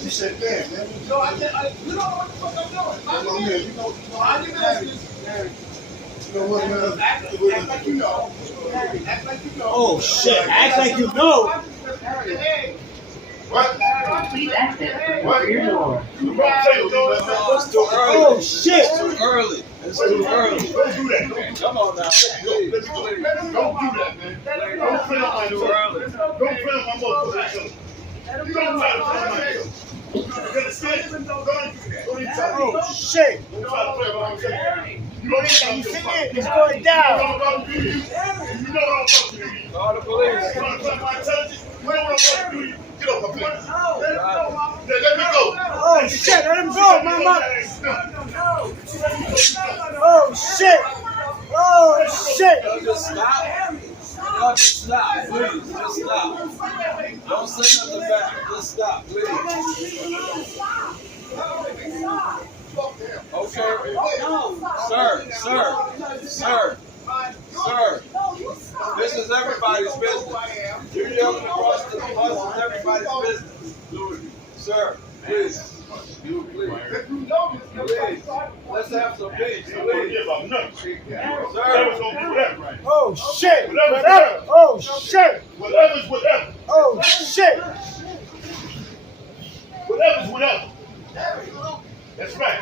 She said, damn, man. No, I can't. You don't know what the fuck I'm doing. You know, I did business. You know what, man? Act like you know. Act like you know. Oh shit! Act like you know. What? Please exit What? through your door. It's too early. Oh shit! It's too early. It's too early. Don't do that. Come on now. Don't do that, man. Don't play on my door. Don't play on my motherfucker. You don't try to play on my door. You understand? Don't even try to. Oh shit! Don't try to play on my door. You don't You even see try to. it? It's going down. You know what I'm talking to you? You know what I'm talking to you. Call the police. You want to play my intelligence? You know what I'm talking to you. Get off my plate. Let me go. Oh shit! Let him go, mama. Oh shit! Oh shit! Just stop. Y'all just stop, please. Just stop. Don't say nothing back. Just stop, please. Okay. Sir. This is everybody's business. You're yelling across the bus is everybody's business. Sir, please. Please. Let's have some peace, please. Sir. Oh shit! Whatever! Oh shit! Whatever's whatever. Oh shit! Whatever's whatever. That's right.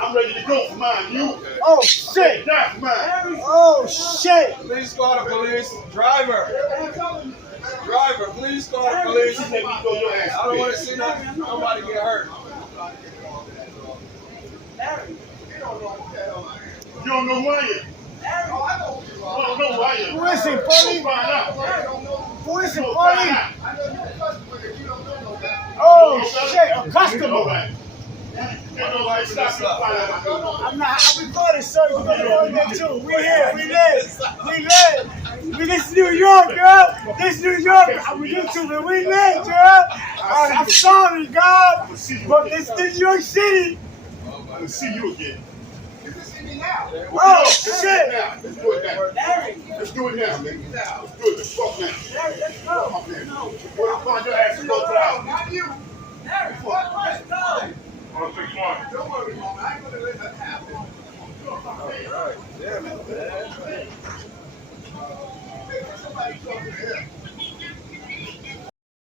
I'm ready to go for mine. You? Oh shit! Die for mine. Oh shit! Please call the police. Driver, please call the police. Let me throw your ass. I don't want to see nobody get hurt. You don't know who I am. I don't know who I am. Who is he, Go buddy? find out. Who is it, Go buddy? find out. Oh shit! A customer. Nobody. Stop. I'm recording, sir. You're recording that too. We here. We live. This is New York, girl. This is New York. I'm YouTubing. We live, girl. I'm sorry, God, but this is New York City. I'll see you again. Oh shit! Let's do it now. Let's do it now, man. Let's do it. Let's fuck now. Come on, man. Find your ass and go to the house.